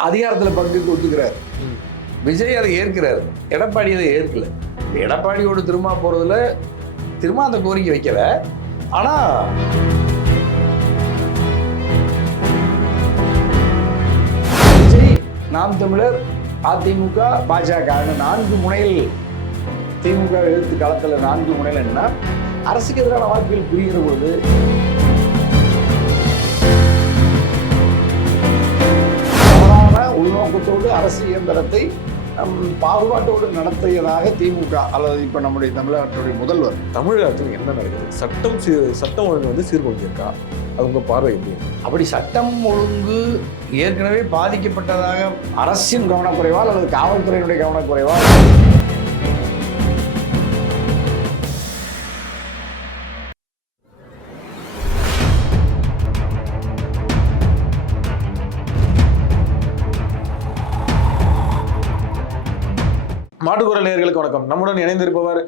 அதிகாரத்தில் பங்குக்கு ஒத்துக்கிறார். விஜய் அதை ஏற்கிறார், எடப்பாடி அதை ஏற்கல. எடப்பாடியோடு திரும்ப போறதுல திரும்ப அந்த கோரிக்கை வைக்கல. ஆனா விஜய், நாம் தமிழர், அதிமுக, பாஜக 4 முனையில் திமுக எதிர்த்து களத்தில் 4 முனையில் என்ன அரசுக்கு எதிரான வாக்குகள் புரிகிற பொழுது தவறான உள்நோக்கத்தோடு அரசு இயந்திரத்தை பாகுபாட்டோடு நடத்தியதாக திமுக அல்லது இப்ப நம்முடைய தமிழ்நாட்டுடைய முதல்வர். தமிழகத்தில் என்ன நடக்குது? சட்டம் ஒழுங்கு வந்து சீர்குலைஞ்சிருக்கா? அவங்க பார்வை எப்படி? அப்படி சட்டம் ஒழுங்கு ஏற்கனவே பாதிக்கப்பட்டதாக அரசின் கவனக்குறைவால் அல்லது காவல்துறையினுடைய கவனக்குறைவால் மாட்டுக்குரல் நேயர்களுக்கு வணக்கம். நம்முடன் இணைந்திருப்பவர்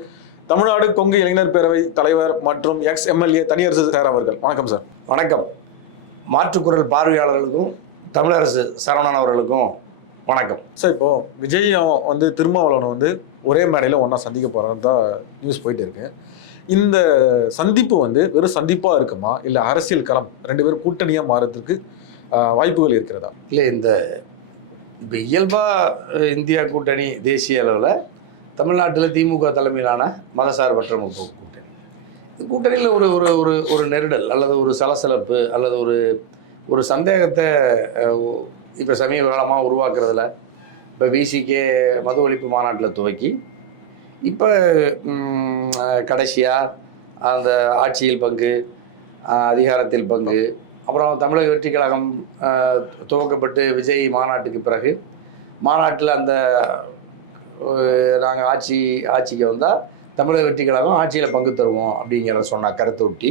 தமிழ்நாடு கொங்கு இளைஞர் பேரவை தலைவர் மற்றும் எக்ஸ்-எம்எல்ஏ தனியரசு சார் அவர்கள். வணக்கம் சார். வணக்கம். மாற்றுக்குரல் பார்வையாளர்களுக்கும் தமிழரசு சரவணன் அவர்களுக்கும் வணக்கம் சார். இப்போ விஜய் வந்து திருமாவளவனை வந்து ஒரே மேடையில் ஒன்றா சந்திக்க போகிறான்னு தான் நியூஸ் போயிட்டு இருக்கு. இந்த சந்திப்பு வந்து வெறும் சந்திப்பாக இருக்குமா, இல்லை அரசியல் களம் 2 பேரும் கூட்டணியாக மாறதுக்கு வாய்ப்புகள் இருக்கிறதா? இல்லை, இந்த இப்போ இயல்பாக இந்தியா கூட்டணி தேசிய அளவில் தமிழ்நாட்டில் திமுக தலைமையிலான மதசார்பற்ற முற்போக்கு கூட்டணி, இந்த கூட்டணியில் ஒரு ஒரு ஒரு ஒரு நெருடல் அல்லது ஒரு சலசலப்பு அல்லது ஒரு சந்தேகத்தை இப்போ சமீப காலமாக உருவாக்குறதுல இப்போ விசிகே மது ஒழிப்பு மாநாட்டில் துவக்கி இப்போ கடைசியாக அந்த ஆட்சியில் பங்கு, அதிகாரத்தில் பங்கு, அப்புறம் தமிழக வெற்றி கழகம் துவக்கப்பட்டு விஜய் மாநாட்டுக்கு பிறகு மாநாட்டில் அந்த நாங்கள் ஆட்சிக்கு வந்தால் தமிழக வெற்றி கழகம் ஆட்சியில் பங்கு தருவோம் அப்படிங்கிறத சொன்ன கருத்தை ஒட்டி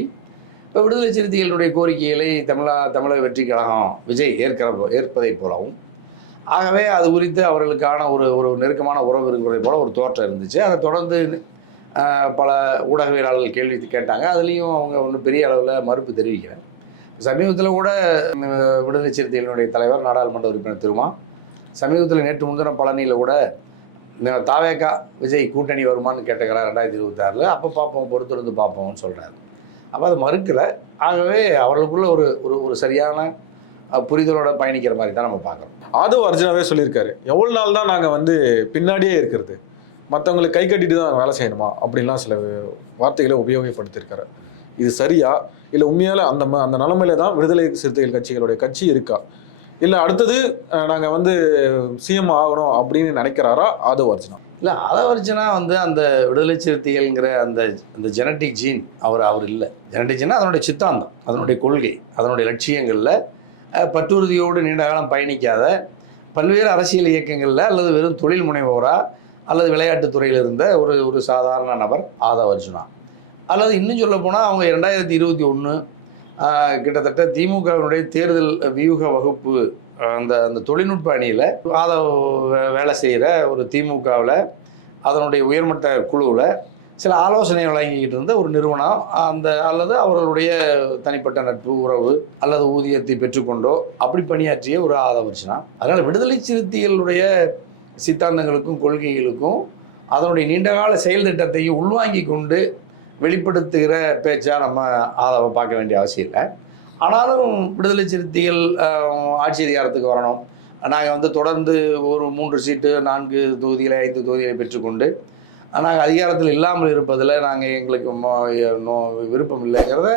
இப்போ விடுதலை சிறுத்தைகளுடைய கோரிக்கைகளை தமிழக வெற்றி கழகம் விஜய் ஏற்பதை போலவும், ஆகவே அது குறித்து அவர்களுக்கான ஒரு நெருக்கமான உறவு இருக்கிறதை போல ஒரு தோற்றம் இருந்துச்சு. அதை தொடர்ந்து பல ஊடகவியலாளர்கள் கேள்வி கேட்டாங்க. அதுலேயும் அவங்க ஒன்றும் பெரிய அளவில் மறுப்பு தெரிவிக்கிறேன். சமீபத்தில் கூட விடுதலை சிறுத்தைகளுடைய தலைவர் நாடாளுமன்ற உறுப்பினர் திருமா சமீபத்தில் நேற்று முன்தினம் பழனியில் கூட தாவேகா விஜய் கூட்டணி வருமானு கேட்டுக்கிறார் 2026. அப்போ பார்ப்போம், பொறுத்திருந்து பார்ப்போம்னு சொல்கிறாரு. அப்போ அது மறுக்கலை. ஆகவே அவர்களுக்குள்ள ஒரு சரியான புரிதலோட பயணிக்கிற மாதிரி தான் நம்ம பார்க்குறோம். ஆதவ் அர்ஜுனாவே சொல்லியிருக்காரு, எவ்வளோ நாள் தான் நாங்கள் வந்து பின்னாடியே இருக்கிறது, மற்றவங்களுக்கு கை கட்டிட்டு தான் வேலை செய்யணுமா அப்படின்லாம் சில வார்த்தைகளை உபயோகப்படுத்தியிருக்காரு. இது சரியா, இல்லை உண்மையால அந்த நிலைமையில தான் விடுதலை சிறுத்தைகள் கட்சிகளுடைய கட்சி இருக்கா, இல்லை அடுத்தது நாங்கள் வந்து சிஎம் ஆகணும் அப்படின்னு நினைக்கிறாரா ஆதவ் அர்ஜுனா? இல்லை, ஆதவ் அர்ஜுனா வந்து அந்த விடுதலை சிறுத்தைகள்ங்கிற அந்த ஜெனட்டிக் ஜீன் அவர் இல்லை. ஜெனட்டிக் ஜீனா அதனுடைய சித்தாந்தம், அதனுடைய கொள்கை, அதனுடைய லட்சியங்களில் பற்றுறுதியோடு நீண்ட காலம் பயணிக்காத பல்வேறு அரசியல் இயக்கங்களில் அல்லது வெறும் தொழில் முனைவோரா அல்லது விளையாட்டுத் துறையில் இருந்த ஒரு சாதாரண நபர் ஆதவ் அர்ஜுனா. அல்லது இன்னும் சொல்ல போனால் அவங்க 2021 கிட்டத்தட்ட திமுகவினுடைய தேர்தல் வியூக வகுப்பு அந்த தொழில்நுட்ப அணியில் ஆதவ் வேலை செய்கிற ஒரு திமுகவில் அதனுடைய உயர்மட்ட குழுவில் சில ஆலோசனை வழங்கிக்கிட்டு இருந்த ஒரு நிறுவனம் அல்லது அவர்களுடைய தனிப்பட்ட நட்பு உறவு அல்லது ஊதியத்தை பெற்றுக்கொண்டோ அப்படி பணியாற்றிய ஒரு ஆதவ் அர்ஜுனா. அதனால் விடுதலை சிறுத்தைகளுடைய சித்தாந்தங்களுக்கும் கொள்கைகளுக்கும் அதனுடைய நீண்டகால செயல் திட்டத்தையும் உள்வாங்கி கொண்டு வெளிப்படுத்துகிற பேச்சா நம்ம ஆதவை பார்க்க வேண்டிய அவசியம் இல்லை. ஆனாலும் விடுதலை சிறுத்தைகள் ஆட்சி அதிகாரத்துக்கு வரணும், நாங்கள் வந்து தொடர்ந்து ஒரு 3 சீட்டு 4 தொகுதிகளை 5 தொகுதிகளை பெற்றுக்கொண்டு நாங்கள் அதிகாரத்தில் இல்லாமல் இருப்பதில் எங்களுக்கு விருப்பம் இல்லைங்கிறத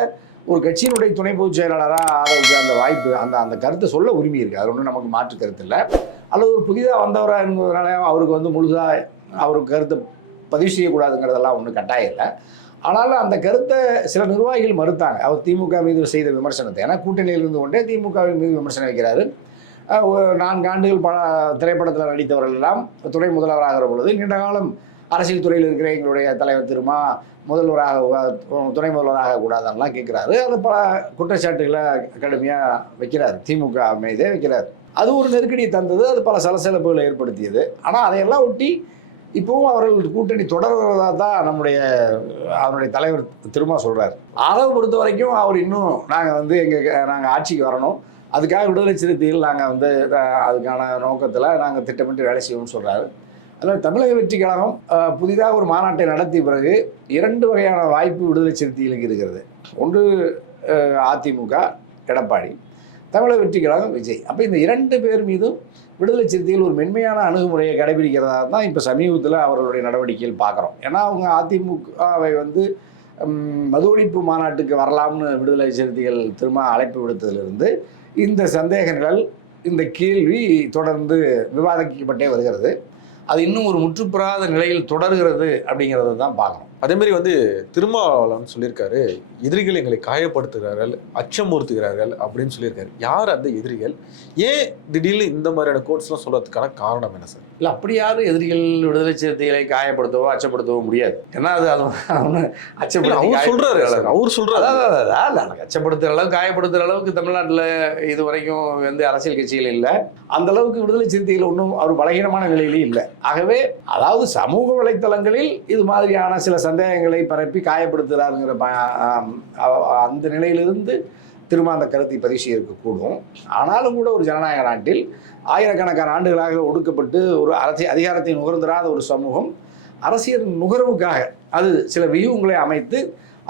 ஒரு கட்சியினுடைய துணை பொதுச் செயலாளராக ஆதவுக்கு அந்த வாய்ப்பு அந்த கருத்தை சொல்ல உரிமை இருக்குது. அது ஒன்றும் நமக்கு மாற்று கருத்து இல்லை. அல்லது ஒரு புதிதாக வந்தவராக இருந்ததுனால அவருக்கு வந்து முழுசாக அவருக்கு கருத்தை பதிவு செய்யக்கூடாதுங்கிறதெல்லாம் ஒன்றும் கட்டாயம் இல்லை. ஆனாலும் அந்த கருத்தை சில நிர்வாகிகள் மறுத்தாங்க. அவர் திமுக மீது செய்த விமர்சனத்தை, ஏன்னா கூட்டணியில் இருந்து கொண்டே திமுகவின் மீது விமர்சனம் வைக்கிறாரு. 4 ஆண்டுகள் திரைப்படத்தில் நடித்தவர்கள் எல்லாம் துணை முதல்வராகிற பொழுது நீண்ட காலம் அரசியல் துறையில் இருக்கிற எங்களுடைய தலைவர் திருமா துணை முதல்வராக கூடாதுன்னெலாம் கேட்குறாரு. அது பல குற்றச்சாட்டுகளை கடுமையாக வைக்கிறார், திமுக மீதே வைக்கிறார். அது ஒரு நெருக்கடியை தந்தது, அது பல சலசலப்புகளை ஏற்படுத்தியது. ஆனால் அதையெல்லாம் ஒட்டி இப்போவும் அவர்கள் கூட்டணி தொடர்வதாக தான் அவருடைய தலைவர் திருமா சொல்கிறார். ஆதவ பொறுத்த வரைக்கும் அவர் இன்னும் நாங்கள் ஆட்சிக்கு வரணும், அதுக்காக விடுதலை சிறுத்தைகள் நாங்கள் வந்து அதுக்கான நோக்கத்தில் நாங்கள் திட்டமிட்டு வேலை செய்வோம்னு சொல்கிறாரு. அதில் தமிழக வெற்றி கழகம் புதிதாக ஒரு மாநாட்டை நடத்திய பிறகு 2 வகையான வாய்ப்பு விடுதலை சிறுத்தைகளுக்கு இருக்கிறது. ஒன்று அதிமுக எடப்பாடி, தமிழக வெற்றி கழகம் விஜய். அப்போ இந்த 2 பேர் மீதும் விடுதலை சிறுத்தைகள் ஒரு மென்மையான அணுகுமுறையை கடைபிடிக்கிறதா தான் இப்போ சமீபத்தில் அவர்களுடைய நடவடிக்கைகள் பார்க்குறோம். ஏன்னா அவங்க அதிமுகவை வந்து மது ஒழிப்பு மாநாட்டுக்கு வரலாம்னு விடுதலை சிறுத்தைகள் திரும்ப அழைப்பு விடுத்ததிலிருந்து இந்த சந்தேக நிழல், இந்த கேள்வி தொடர்ந்து விவாதிக்கப்பட்டே வருகிறது. அது இன்னும் ஒரு முற்றுப்பெறாத நிலையில் தொடர்கிறது அப்படிங்கிறத தான் பார்க்கணும். அதே மாதிரி வந்து திருமாவளவன் சொல்லியிருக்காரு, எதிரிகள் எங்களை காயப்படுத்துகிறார்கள், அச்சமூர்த்துகிறார்கள் அப்படின்னு சொல்லியிருக்காரு. யார் அந்த எதிரிகள்? ஏன் திடீர்னு இந்த மாதிரியான கோட்ஸ்லாம் சொல்றதுக்கான காரணம் என்ன சார்? இல்லை, அப்படி யாரும் எதிரிகள் விடுதலை சிறுத்தைகளை காயப்படுத்தவோ அச்சப்படுத்தவோ முடியாது. ஏன்னா அது அச்சப்படுத்துகிற அளவுக்கு காயப்படுத்துகிற அளவுக்கு தமிழ்நாட்டில் இது வரைக்கும் வந்து அரசியல் கட்சிகள் இல்லை. அந்த அளவுக்கு விடுதலை சிறுத்தைகள் ஒன்றும் அவர் பலகீனமான நிலையிலேயும் இல்லை. ஆகவே அதாவது சமூக வலைத்தளங்களில் இது மாதிரியான சில சந்தேகங்களை பரப்பி காயப்படுத்துகிறாருங்கிற அந்த நிலையிலிருந்து திரும்ப அந்த கருத்தை பதிவு இருக்கக்கூடும். ஆனாலும் கூட ஒரு ஜனநாயக நாட்டில் ஆயிரக்கணக்கான ஆண்டுகளாக ஒடுக்கப்பட்டு ஒரு அரசியல் அதிகாரத்தை நுகர்ந்திராத ஒரு சமூகம் அரசியல் நுகர்வுக்காக அது சில வியூகங்களை அமைத்து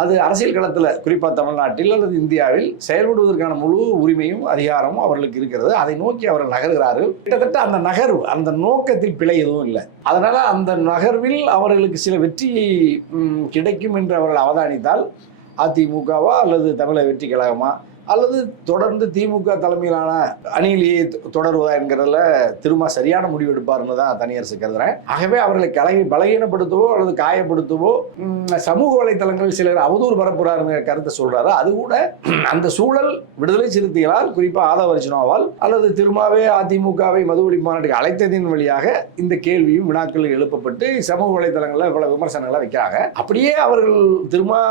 அது அரசியல் களத்தில் குறிப்பாக தமிழ்நாட்டில் அல்லது இந்தியாவில் செயல்படுவதற்கான முழு உரிமையும் அதிகாரமும் அவர்களுக்கு இருக்கிறது. அதை நோக்கி அவர்கள் நகர்கிறார்கள். கிட்டத்தட்ட அந்த நகர்வு, அந்த நோக்கத்தில் பிழை எதுவும் இல்லை. அதனால் அந்த நகர்வில் அவர்களுக்கு சில வெற்றி கிடைக்கும் என்று அவர்கள் அவதானித்தால் அதிமுகவா அல்லது தமிழக வெற்றி கழகமா அல்லது தொடர்ந்து திமுக தலைமையிலான அணியிலேயே தொடருவதா என்கிறதுல திரும்ப சரியான முடிவு எடுப்பார்னு தான் தனியரசு கருதுறேன். ஆகவே அவர்களை பலகீனப்படுத்தவோ அல்லது காயப்படுத்தவோ சமூக வலைத்தளங்களில் சிலர் அவதூறு பரப்புறாருங்கிற கருத்தை சொல்றாரு. அது கூட அந்த சூழல் விடுதலை சிறுத்தைகளால் குறிப்பாக ஆதவ அர்ஜுனாவால் அல்லது திரும்பவே அதிமுகவை மதுவெடிப்பு மாநாட்டுக்கு அழைத்ததின் வழியாக இந்த கேள்வியும் வினாக்கள் எழுப்பப்பட்டு சமூக வலைத்தளங்களில் பல விமர்சனங்களை வைக்கிறாங்க. அப்படியே அவர்கள் திரும்ப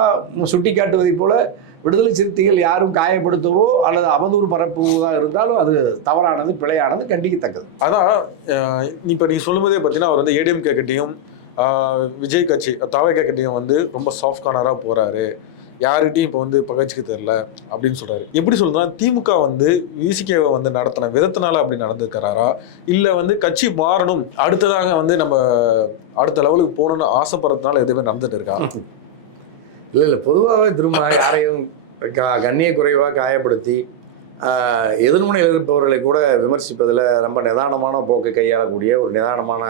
சுட்டி காட்டுவதை போல விடுதலை சிறுத்தைகள் யாரும் காயப்படுத்தவோ அல்லது அவதூறு பரப்புவதாக இருந்தாலும் அது தவறானது, பிழையானது, கண்டிக்கத்தக்கது. அதான் இப்போ நீ சொல்லும்போதே பார்த்தீங்கன்னா அவர் வந்து ஏடிஎம்கே கட்டியும் விஜய் கட்சி தாவேகா கட்டியும் வந்து ரொம்ப சாஃப்ட் கார்னராக போகிறாரு, யார்கிட்டையும் இப்போ வந்து பகச்சிக்க தெரில அப்படின்னு சொல்கிறாரு. எப்படி சொல்றதுன்னா திமுக வந்து விசிகேவை வந்து நடத்தின விதத்தினால அப்படி நடந்துக்கிறாரா, இல்லை வந்து கட்சி மாறணும் அடுத்ததாக வந்து நம்ம அடுத்த லெவலுக்கு போகணும்னு ஆசைப்படுறதுனால எதுவுமே நடந்துட்டு இருக்கா? இல்லை, பொதுவாகவே திரும்ப யாரையும் கண்ணிய குறைவாக காயப்படுத்தி எதிர்முனையில் இருப்பவர்களை கூட விமர்சிப்பதில் ரொம்ப நிதானமான போக்கை கையாளக்கூடிய ஒரு நிதானமான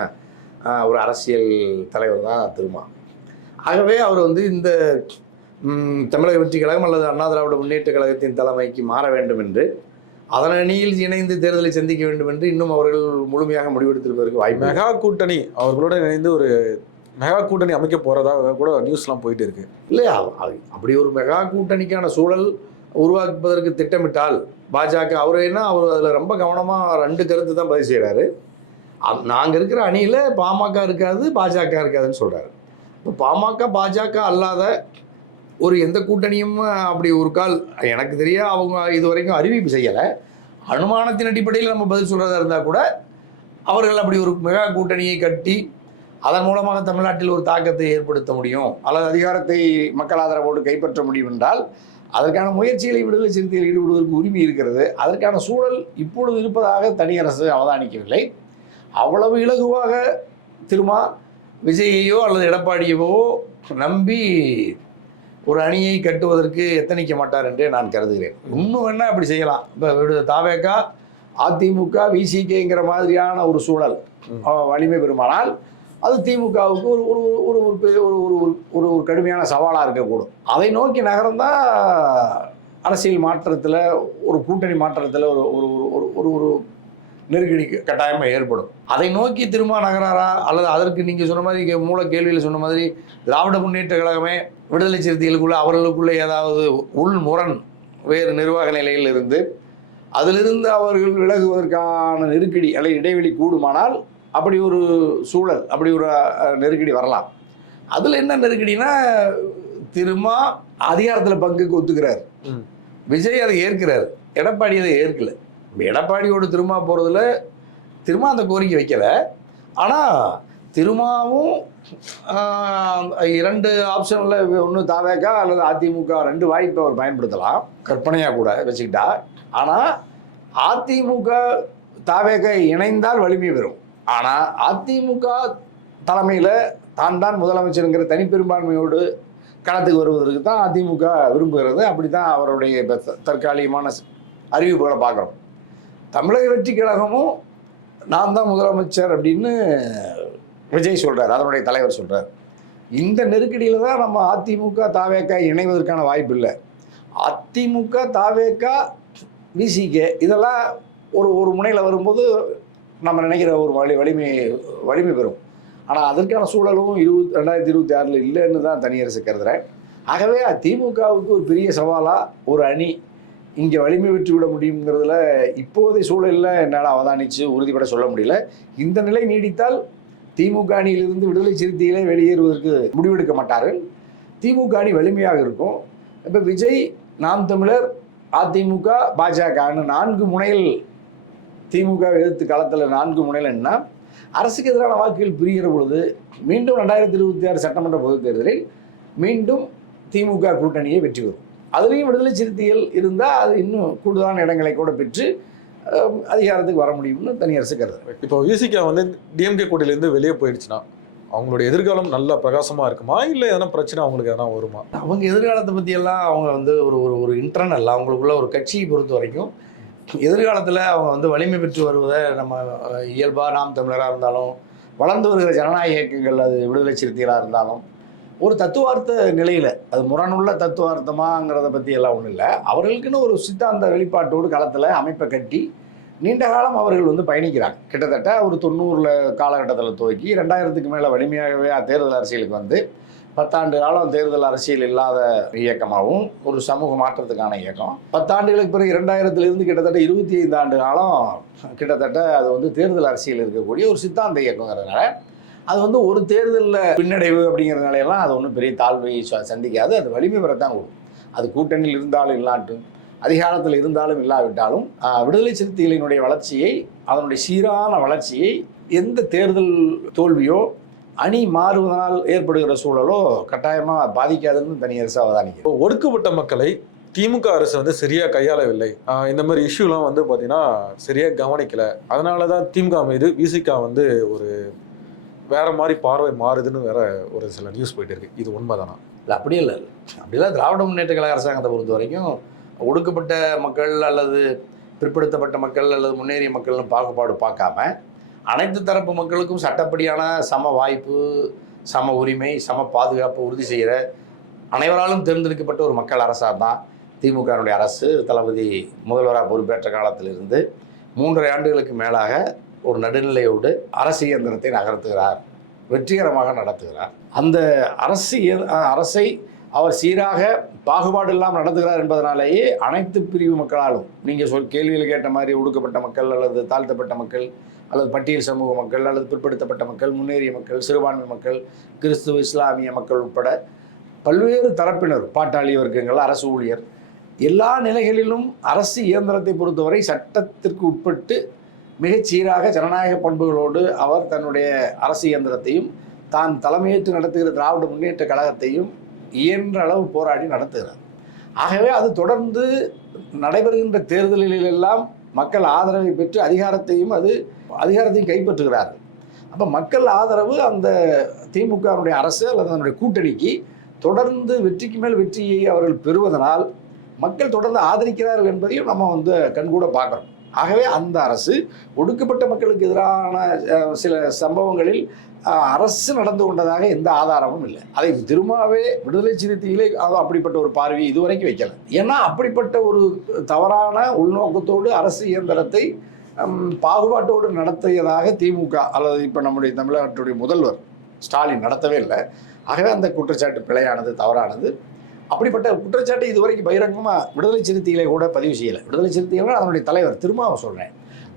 ஒரு அரசியல் தலைவர் தான் திருமா. ஆகவே அவர் வந்து இந்த தமிழக வெற்றி கழகம் அல்லது அண்ணா திராவிட முன்னேற்ற கழகத்தின் தலைமைக்கு மாற வேண்டும் என்று, அதன் அணியில் இணைந்து தேர்தலை சந்திக்க வேண்டும் என்று இன்னும் அவர்கள் முழுமையாக முடிவெடுத்திருப்பதற்கு வாய்ப்பு. மெகா கூட்டணி அவர்களோட இணைந்து ஒரு மெகா கூட்டணி அமைக்க போகிறதாக கூட நியூஸ்லாம் போயிட்டு இருக்கு இல்லையா? அப்படி ஒரு மெகா கூட்டணிக்கான சூழல் உருவாக்குவதற்கு திட்டமிட்டால் பாஜக அவர் அதில் ரொம்ப கவனமாக 2 கருத்து தான் பதிவு செய்கிறாரு. நாங்கள் இருக்கிற அணியில் பாமக இருக்காது, பாஜக இருக்காதுன்னு சொல்கிறாரு. இப்போ பாமக பாஜக அல்லாத ஒரு எந்த கூட்டணியும் அப்படி ஒரு கால் எனக்கு தெரிய அவங்க இது வரைக்கும் அறிவிப்பு செய்யலை. அனுமானத்தின் அடிப்படையில் நம்ம பதில் சொல்கிறதா இருந்தால் கூட அவர்கள் அப்படி ஒரு மெகா கூட்டணியை கட்டி அதன் மூலமாக தமிழ்நாட்டில் ஒரு தாக்கத்தை ஏற்படுத்த முடியும் அல்லது அதிகாரத்தை மக்கள் ஆதரவோடு கைப்பற்ற முடியும் என்றால் அதற்கான முயற்சிகளை விடுதலை சிறுத்தைகள் ஈடுபடுவதற்கு உரிமை இருக்கிறது. அதற்கான சூழல் இப்பொழுது இருப்பதாக தனியரசு அவதானிக்கவில்லை. அவ்வளவு இலகுவாக திருமா விஜயையோ அல்லது எடப்பாடியவோ நம்பி ஒரு அணியை கட்டுவதற்கு எத்தனிக்க மாட்டார் என்றே நான் கருதுகிறேன். இன்னும் வேணா அப்படி செய்யலாம். இப்போ தாவேகா அதிமுக விசிகேங்கிற மாதிரியான ஒரு சூழல் வலிமை பெறுமானால் அது திமுகவுக்கு ஒரு ஒரு ஒரு ஒரு ஒரு ஒரு கடுமையான சவாலாக இருக்கக்கூடும். அதை நோக்கி நகர்ந்தால் அரசியல் மாற்றத்தில் ஒரு கூட்டணி மாற்றத்தில் ஒரு ஒரு ஒரு ஒரு நெருக்கடி கட்டாயமாக ஏற்படும். அதை நோக்கி திரும்ப நகராரா அல்லது அதற்கு நீங்கள் சொன்ன மாதிரி மூல கேள்வியில் சொன்ன மாதிரி திராவிட முன்னேற்ற கழகமே விடுதலை சிறுத்தைகளுக்குள்ள அவர்களுக்குள்ளே ஏதாவது உள் முரண் வேறு நிர்வாக நிலையில் இருந்து அதிலிருந்து அவர்கள் விலகுவதற்கான நெருக்கடி அல்லது இடைவெளி கூடுமானால் அப்படி ஒரு சூழல், அப்படி ஒரு நெருக்கடி வரலாம். அதில் என்ன நெருக்கடினா திரும்ப அதிகாரத்தில் பங்குக்கு ஒத்துக்கிறார், விஜய் அதை ஏற்கிறார், எடப்பாடி அதை ஏற்கலை. எடப்பாடியோடு திரும்ப போகிறதுல திரும்ப அந்த கோரிக்கை வைக்கலை. ஆனால் திரும்பவும் 2 ஆப்ஷனில் ஒன்று தாவேகா அல்லது அதிமுக 2 வாய்ப்பை அவர் பயன்படுத்தலாம், கற்பனையாக கூட வச்சுக்கிட்டா. ஆனால் அதிமுக தாவேக இணைந்தால் வலிமை பெறும். ஆனால் அதிமுக தலைமையில் தான் முதலமைச்சருங்கிற தனிப்பெரும்பான்மையோடு களத்துக்கு வருவதற்கு தான் அதிமுக விரும்புகிறது. அப்படி தான் அவருடைய தற்காலிகமான அறிவிப்புகளை பார்க்குறோம். தமிழக வெற்றி கழகமும் நான் தான் முதலமைச்சர் அப்படின்னு விஜய் சொல்கிறார், அதனுடைய தலைவர் சொல்கிறார். இந்த நெருக்கடியில் தான் நம்ம அதிமுக தாவேக இணைவதற்கான வாய்ப்பு இல்லை. அதிமுக தாவேக விசிகே இதெல்லாம் ஒரு முனையில் வரும்போது நம்ம நினைக்கிற ஒரு வலிமை பெறும். ஆனால் அதற்கான சூழலும் 2026 இல்லைன்னு தான் தனியரசு கருதுகிறேன். ஆகவே திமுகவுக்கு ஒரு பெரிய சவாலாக ஒரு அணி இங்கே வலிமை பெற்று விட முடியுங்கிறதுல இப்போதைய சூழலில் என்னால் அவதானித்து உறுதிப்பட சொல்ல முடியல. இந்த நிலை நீடித்தால் திமுக அணியிலிருந்து விடுதலை சிறுத்தைகளே வெளியேறுவதற்கு முடிவெடுக்க மாட்டார்கள். திமுக அணி வலிமையாக இருக்கும். இப்போ விஜய், நாம் தமிழர், அதிமுக, பாஜகன்னு 4 முனையில் திமுக எதிர்த்து களத்தில் 4 முனையில் என்ன அரசுக்கு எதிரான வாக்குகள் பிரிகிற பொழுது மீண்டும் 2026 சட்டமன்ற பொதுத் தேர்தலில் மீண்டும் திமுக கூட்டணியை வெற்றி பெறும். அதுலேயும் விடுதலை சிறுத்தைகள் இருந்தால் அது இன்னும் கூடுதலான இடங்களை கூட பெற்று அதிகாரத்துக்கு வர முடியும்னு தனியரசு கருதுறேன். இப்போ விசிகா வந்து டிஎம்கே கூட்டணியிலேருந்து வெளியே போயிடுச்சுன்னா அவங்களுடைய எதிர்காலம் நல்லா பிரகாசமாக இருக்குமா, இல்லை எதனா பிரச்சனை அவங்களுக்கு எதனா வருமா? அவங்க எதிர்காலத்தை பற்றியெல்லாம் அவங்க வந்து ஒரு இன்டர்னல் அவங்களுக்குள்ள ஒரு கட்சியை பொறுத்த வரைக்கும் எதிர்காலத்தில் அவங்க வந்து வலிமை பெற்று வருவதை நம்ம இயல்பாக நாம் தமிழராக இருந்தாலும் வளர்ந்து வருகிற ஜனநாயக இயக்கங்கள் அது விடுதலை சிறுத்தைகளாக இருந்தாலும் ஒரு தத்துவார்த்த நிலையில் அது முரணுள்ள தத்துவார்த்தமாங்கிறத பற்றி எல்லாம் ஒன்றும் இல்லை. அவர்களுக்குன்னு ஒரு சித்தாந்த வெளிப்பாட்டோடு களத்தில் அமைப்பை கட்டி நீண்ட காலம் அவர்கள் வந்து பயணிக்கிறாங்க. கிட்டத்தட்ட ஒரு 90 காலகட்டத்தில் துவக்கி 2000க்கு மேலே வலிமையாகவே தேர்தல் அரசியலுக்கு வந்து 10 ஆண்டு காலம் தேர்தல் அரசியல் இல்லாத இயக்கமாகவும் ஒரு சமூக மாற்றத்துக்கான இயக்கம். 10 ஆண்டுகளுக்கு பிறகு 2000 கிட்டத்தட்ட 25 ஆண்டு காலம் கிட்டத்தட்ட அது வந்து தேர்தல் அரசியல் இருக்கக்கூடிய ஒரு சித்தாந்த இயக்கங்கிறதுனால அது வந்து ஒரு தேர்தலில் பின்னடைவு அப்படிங்கிறதுனாலையெல்லாம் அது ஒன்றும் பெரிய தாழ்வை சந்திக்காது. அது வலிமை பெறத்தான் கொடுக்கும். அது கூட்டணியில் இருந்தாலும் இல்லாட்டும் அதிகாரத்தில் இருந்தாலும் இல்லாவிட்டாலும் விடுதலை சிறுத்தைகளினுடைய வளர்ச்சியை, அதனுடைய சீரான வளர்ச்சியை எந்த தேர்தல் தோல்வியோ அணி மாறுவதனால் ஏற்படுகிற சூழலோ கட்டாயமாக பாதிக்காதுன்னு தனியரசு அவதானிக்கும். ஒடுக்கப்பட்ட மக்களை திமுக அரசு வந்து சரியாக கையாளவில்லை, இந்த மாதிரி இஷ்யூலாம் வந்து பார்த்தீங்கன்னா சரியாக கவனிக்கலை. அதனால தான் திமுக மீது விசிகா வந்து ஒரு வேற மாதிரி பார்வை மாறுதுன்னு வேற ஒரு சில நியூஸ் போயிட்டு இருக்கு. இது உண்மைதானா? இல்லை, அப்படியே இல்லை. அப்படிலாம் திராவிட முன்னேற்ற கழக அரசாங்கத்தை பொறுத்த வரைக்கும் ஒடுக்கப்பட்ட மக்கள் அல்லது பிற்படுத்தப்பட்ட மக்கள் அல்லது முன்னேறிய மக்கள்னு பாகுபாடு பார்க்காம அனைத்து தரப்பு மக்களுக்கும் சட்டப்படியான சம வாய்ப்பு, சம உரிமை, சம பாதுகாப்பு உறுதி செய்கிற அனைவராலும் தேர்ந்தெடுக்கப்பட்ட ஒரு மக்கள் அரசாக தான் திமுகனுடைய அரசு. தளபதி முதல்வராக பொறுப்பேற்ற காலத்திலிருந்து 3.5 ஆண்டுகளுக்கு மேலாக ஒரு நடுநிலையோடு அரசு இயந்திரத்தை நகர்த்துகிறார், வெற்றிகரமாக நடத்துகிறார். அந்த அரசை அவர் சீராக பாகுபாடு இல்லாமல் நடத்துகிறார் என்பதனாலேயே அனைத்து பிரிவு மக்களாலும் நீங்கள் கேள்வியில் கேட்ட மாதிரி ஒடுக்கப்பட்ட மக்கள் அல்லது தாழ்த்தப்பட்ட மக்கள் அல்லது பட்டியல் சமூக மக்கள் அல்லது பிற்படுத்தப்பட்ட மக்கள், முன்னேறிய மக்கள், சிறுபான்மை மக்கள், கிறிஸ்துவ இஸ்லாமிய மக்கள் உட்பட பல்வேறு தரப்பினர், பாட்டாளி வர்க்கங்கள், அரசு ஊழியர், எல்லா நிலைகளிலும் அரசு இயந்திரத்தை பொறுத்தவரை சட்டத்திற்கு உட்பட்டு மிகச்சீராக ஜனநாயக பண்புகளோடு அவர் தன்னுடைய அரசு இயந்திரத்தையும் தான் தலைமையேற்று நடத்துகிற திராவிட முன்னேற்ற கழகத்தையும் இயன்ற அளவு போராடி நடத்துகிறார். ஆகவே அது தொடர்ந்து நடைபெறுகின்ற தேர்தல்களிலெல்லாம் மக்கள் ஆதரவை பெற்று அதிகாரத்தையும் கைப்பற்றுகிறார்கள். அப்போ மக்கள் ஆதரவு அந்த திமுகவுடைய அரசு அல்லது அதனுடைய கூட்டணிக்கு தொடர்ந்து வெற்றிக்கு மேல் வெற்றியை அவர்கள் பெறுவதனால் மக்கள் தொடர்ந்து ஆதரிக்கிறார்கள் என்பதையும் நம்ம வந்து கண்கூட பார்க்குறோம். ஆகவே அந்த அரசு ஒடுக்கப்பட்ட மக்களுக்கு எதிரான சில சம்பவங்களில் அரசு நடந்து கொண்டதாக எந்த ஆதாரமும் இல்லை. அதை திரும்பவே விடுதலை சிறுத்தைகளே அப்படிப்பட்ட ஒரு பார்வையை இதுவரைக்கும் வைக்கல. ஏன்னா அப்படிப்பட்ட ஒரு தவறான உள்நோக்கத்தோடு அரசு இயந்திரத்தை பாகுபாட்டோடு நடத்தியதாக திமுக அல்லது இப்போ நம்முடைய தமிழ்நாட்டுடைய முதல்வர் ஸ்டாலின் நடத்தவே இல்லை. ஆகவே அந்த குற்றச்சாட்டு பிழையானது, தவறானது. அப்படிப்பட்ட குற்றச்சாட்டை இதுவரைக்கும் பகிரங்கமாக விடுதலை சிறுத்தைகளை கூட பதிவு செய்யலை. விடுதலை சிறுத்தைகள் அதனுடைய தலைவர் திரும்ப சொல்கிறேன்,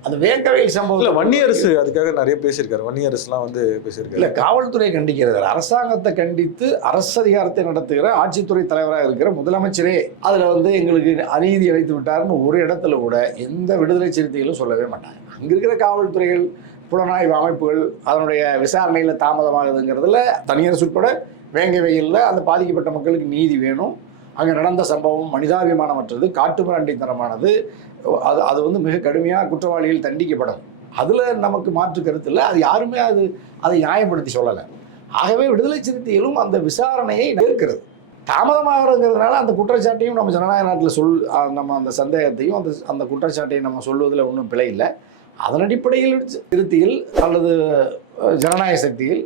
அந்த வேங்கவேல் சம்பவத்தில் வன்னியரசு அதுக்காக நிறைய பேசியிருக்காரு. வன்னியரசுலாம் வந்து பேசியிருக்காரு. இல்லை, காவல்துறை கண்டிக்கிறது, அரசாங்கத்தை கண்டித்து அரசு அதிகாரத்தை நடத்துகிற ஆட்சித்துறை தலைவராக இருக்கிற முதலமைச்சரே அதில் வந்து எங்களுக்கு அநீதி இழைத்து விட்டாருன்னு ஒரு இடத்துல கூட எந்த விடுதலை சிறுத்தைகளும் சொல்லவே மாட்டாங்க. அங்கே இருக்கிற காவல்துறைகள், புலனாய்வு அமைப்புகள் அதனுடைய விசாரணையில் தாமதமாகுதுங்கிறதுல தனியரசு உட்பட வேங்க வெயிலில் அந்த பாதிக்கப்பட்ட மக்களுக்கு நீதி வேணும், அங்கே நடந்த சம்பவம் மனிதாபிமானமற்றது, காட்டுமிராண்டித்தனமானது. அது வந்து மிக கடுமையாக குற்றவாளிகள் தண்டிக்கப்படும். அதில் நமக்கு மாற்று கருத்து இல்லை. அது யாருமே அதை நியாயப்படுத்தி சொல்லலை. ஆகவே விடுதலை சிறுத்தைகளும் அந்த விசாரணையை ஏற்கிறது. தாமதமாகிறதுங்கிறதுனால அந்த குற்றச்சாட்டையும் நம்ம ஜனநாயக நாட்டில் நம்ம அந்த சந்தேகத்தையும் அந்த குற்றச்சாட்டையும் நம்ம சொல்வதில் ஒன்றும் பிழை இல்லை. அதன் அடிப்படையில் சிறுத்தைகள் அல்லது ஜனநாயக சக்திகள்,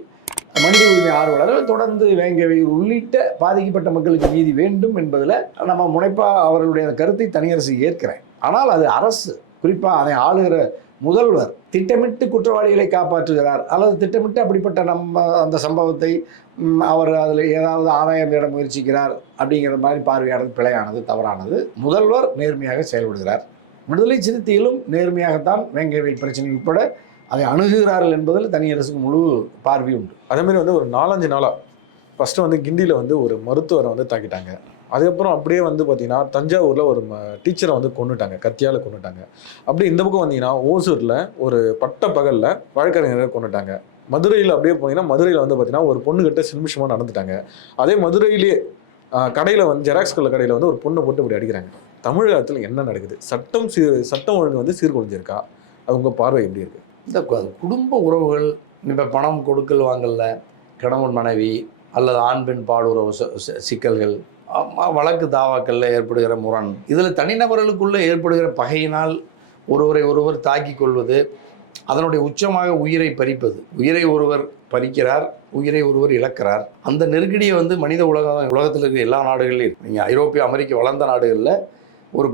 மனித உரிமை ஆர்வலர்கள் தொடர்ந்து வேங்கவேல் உள்ளிட்ட பாதிக்கப்பட்ட மக்களுக்கு நீதி வேண்டும் என்பதில் நம்ம முனைப்பாக அவர்களுடைய கருத்தை தனியரசு ஏற்கிறேன். ஆனால் அது அரசு, குறிப்பாக அதை ஆளுகிற முதல்வர் திட்டமிட்டு குற்றவாளிகளை காப்பாற்றுகிறார் அல்லது திட்டமிட்டு அப்படிப்பட்ட அந்த சம்பவத்தை அவர் அதில் ஏதாவது ஆதாயம் தேட முயற்சிக்கிறார் அப்படிங்கிற மாதிரி பார்வையானது பிழையானது, தவறானது. முதல்வர் நேர்மையாக செயல்படுகிறார். விடுதலை சிறுத்தைகளும் நேர்மையாகத்தான் வேங்கவேல் பிரச்சனை உட்பட அதை அணுகுகிறார்கள் என்பதில் தனியரசுக்கு முழு பார்வை உண்டு. அதேமாதிரி வந்து ஒரு 4-5 நாளாக ஃபஸ்ட்டு வந்து கிண்டியில் வந்து ஒரு மருத்துவரை வந்து தாக்கிட்டாங்க. அதுக்கப்புறம் அப்படியே வந்து பார்த்தீங்கன்னா தஞ்சாவூரில் ஒரு டீச்சரை வந்து கொண்டுட்டாங்க, கத்தியால் கொண்டுட்டாங்க. அப்படி இந்த பக்கம் வந்தீங்கன்னா ஓசூரில் ஒரு பட்ட பகலில் வழக்கறிஞரை கொண்டுட்டாங்க. மதுரையில் அப்படியே போனீங்கன்னா மதுரையில் வந்து பார்த்தீங்கன்னா ஒரு பொண்ணுகிட்ட சில்மிஷமாக நடந்துட்டாங்க. அதே மதுரையிலேயே கடையில் வந்து ஜெராக்ஸ் கடையில் வந்து ஒரு பொண்ணை போட்டு இப்படி அடிக்கிறாங்க. தமிழகத்தில் என்ன நடக்குது? சட்டம் ஒழுங்கு வந்து சீர்குலைஞ்சிருக்கா? அது உங்கள் பார்வை எப்படி இருக்குது? இந்த குடும்ப உறவுகள், இப்போ பணம் கொடுக்கல் வாங்கல, கணவன் மனைவி அல்லது ஆண் பெண் பாலுறவு சிக்கல்கள், வழக்கு தாவாக்களில் ஏற்படுகிற முரண், இதில் தனிநபர்களுக்குள்ளே ஏற்படுகிற பகையினால் ஒருவர் தாக்கி கொள்வது, அதனுடைய உச்சமாக உயிரை பறிப்பது. உயிரை ஒருவர் பறிக்கிறார், உயிரை ஒருவர் இழக்கிறார். அந்த நெருக்கடியை வந்து மனித உலகத்தில் இருக்கிற எல்லா நாடுகளிலும், நீங்கள் ஐரோப்பிய அமெரிக்க வளர்ந்த நாடுகளில் ஒரு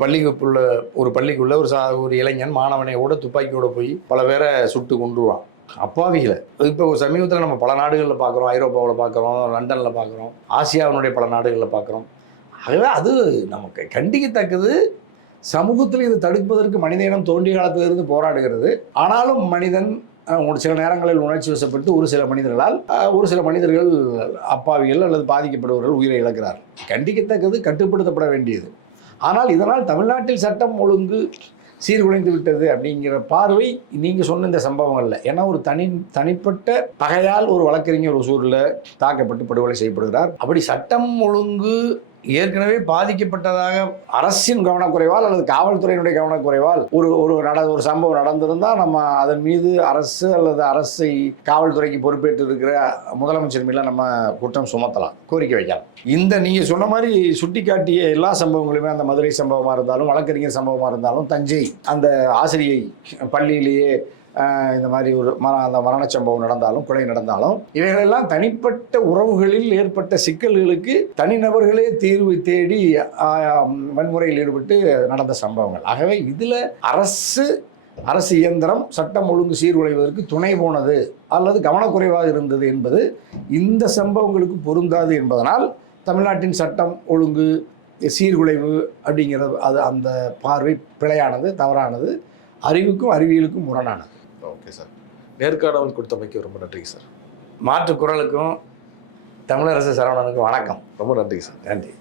பள்ளிக்குள்ளே ஒரு இளைஞன் மாணவனையோட துப்பாக்கியோட போய் பல பேரை சுட்டு கொண்டுருவான், அப்பாவிகளை. இப்போ சமீபத்தில் நம்ம பல நாடுகளில் பார்க்குறோம், ஐரோப்பாவில் பார்க்குறோம், லண்டனில் பார்க்குறோம், ஆசியாவினுடைய பல நாடுகளில் பார்க்குறோம். ஆகவே அது நமக்கு கண்டிக்கத்தக்கது. சமூகத்தில் இது தடுப்பதற்கு மனித இனம் தோன்றிய காலத்திலிருந்து போராடுகிறது. ஆனாலும் மனிதன் ஒரு சில நேரங்களில் உணர்ச்சி வசப்பட்டு ஒரு சில மனிதர்கள் அப்பாவிகள் அல்லது பாதிக்கப்படுபவர்கள் உயிரை இழக்கிறார். கண்டிக்கத்தக்கது, கட்டுப்படுத்தப்பட வேண்டியது. ஆனால் இதனால் தமிழ்நாட்டில் சட்டம் ஒழுங்கு சீர்குலைந்து விட்டது அப்படிங்கிற பார்வை நீங்கள் சொன்ன இந்த சம்பவங்களில். ஏன்னா ஒரு தனிப்பட்ட பகையால் ஒரு வழக்கறிஞர் ஒசூரில் தாக்கப்பட்டு படுகொலை செய்யப்படுகிறார். அப்படி சட்டம் ஒழுங்கு ஏற்கனவே பாதிக்கப்பட்டதாக அரசின் கவனக்குறைவால் அல்லது காவல்துறையினுடைய கவனக்குறைவால் ஒரு சம்பவம் நடந்திருந்தால் நம்ம அதன் மீது அரசு அல்லது அரசை காவல்துறைக்கு பொறுப்பேற்று இருக்கிற முதலமைச்சர் மீது நம்ம குற்றம் சுமத்தலாம், கோரிக்கை வைக்கலாம். இந்த நீங்கள் சொன்ன மாதிரி சுட்டி காட்டிய எல்லா சம்பவங்களுமே, அந்த மதுரை சம்பவமாக இருந்தாலும், வழக்கறிஞர் சம்பவமாக இருந்தாலும், தஞ்சை அந்த ஆசிரியை பள்ளியிலேயே இந்த மாதிரி அந்த மரண சம்பவம் நடந்தாலும், கொலை நடந்தாலும், இவைகளெல்லாம் தனிப்பட்ட உறவுகளில் ஏற்பட்ட சிக்கல்களுக்கு தனிநபர்களே தீர்வு தேடி வன்முறையில் ஈடுபட்டு நடந்த சம்பவங்கள். ஆகவே இதில் அரசு இயந்திரம் சட்டம் ஒழுங்கு சீர்குலைவதற்கு துணை போனது அல்லது கவனக்குறைவாக இருந்தது என்பது இந்த சம்பவங்களுக்கு பொருந்தாது என்பதனால் தமிழ்நாட்டின் சட்டம் ஒழுங்கு சீர்குலைவு அப்படிங்கிறது அந்த பார்வை பிழையானது, தவறானது, அறிவுக்கும் அறிவியலுக்கும் முரணானது. ஓகே சார், நேர்காணல் கொடுத்தமைக்கு ரொம்ப நன்றி சார். மாற்று குரலுக்கும் தமிழரசு சரவணனுக்கும் வணக்கம். ரொம்ப நன்றி சார். நன்றி.